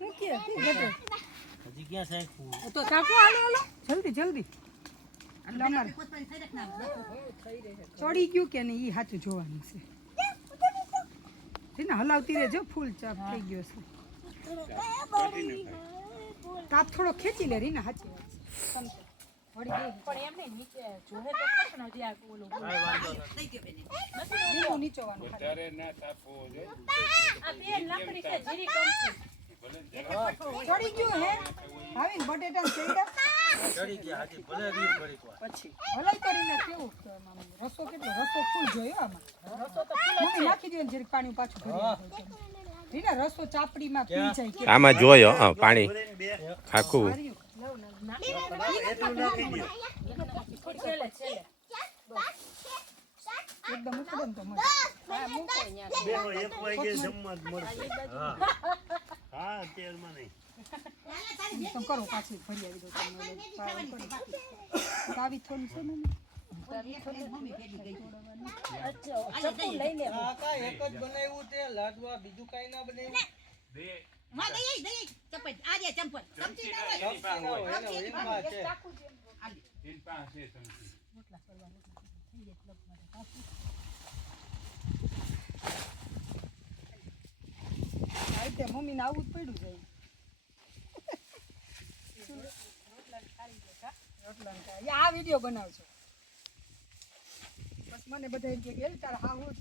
હું કે ગટર હજી ક્યાં સાહેબ તો ચાકુ હાલો જલ્દી જલ્દી એટલે અમારે ચડી ગયું કે નહીં એ સાચું જોવાનું છે ને હલાવતી રહેજો ફૂલ ચાપ થઈ ગયો છે તાપ થોડો ખેંચી લે રીના સાચી વાત છે પણ એમને નીચે જોહે તો ખસ ન હજી આ ઓલું લીંબુ નીચોવાનું વધારે ના તાપવો જોઈએ આ બે લાકડી છે જીરી કંપની ચડી ગયું હે આવીને બટેટા ચડ્યા ચડી ગયા હાજી ભલે રીર કરી પછી હલાઈ કરીને કેવું રસો કેટલો રસો ફૂલ જોયો આમાં રસો તો ફૂલ નાખી દો ને જરીક પાણી પાછું ભરી રીના રસો ચાપડીમાં પી જાય કે આમાં જોયો પાણી આખું એકદમ ઉકળે તો મસ્ત હા મૂકો અહીંયા બેહો એક વાગે જમવા જ મળશે હા તેલમાં નહીં તમે કરો પાછી ભરી આવી દો તમે કાવી થોડી છે મમ્મી અચ્છા ચપ્પુ લઈ લે કાકા એક જ બનાવ્યું તે લાડવા બીજું કાઈ ના બનાવ્યું બે માં દઈ ચપ્પલ આજે ચંપલ સમજી ના હોય એની પાસે ચાકુ જે એની પાસે સમજી રોટલા કરવાનું થઈ જાય ક્લબ માટે કાકી આઈતે મમ્મીને આવું જ પડ્યું જાય રોટલા ખાઈ ગયા રોટલા આ વિડિયો બનાવજો બસ મને બધા એમ કે તારા હાહુ જ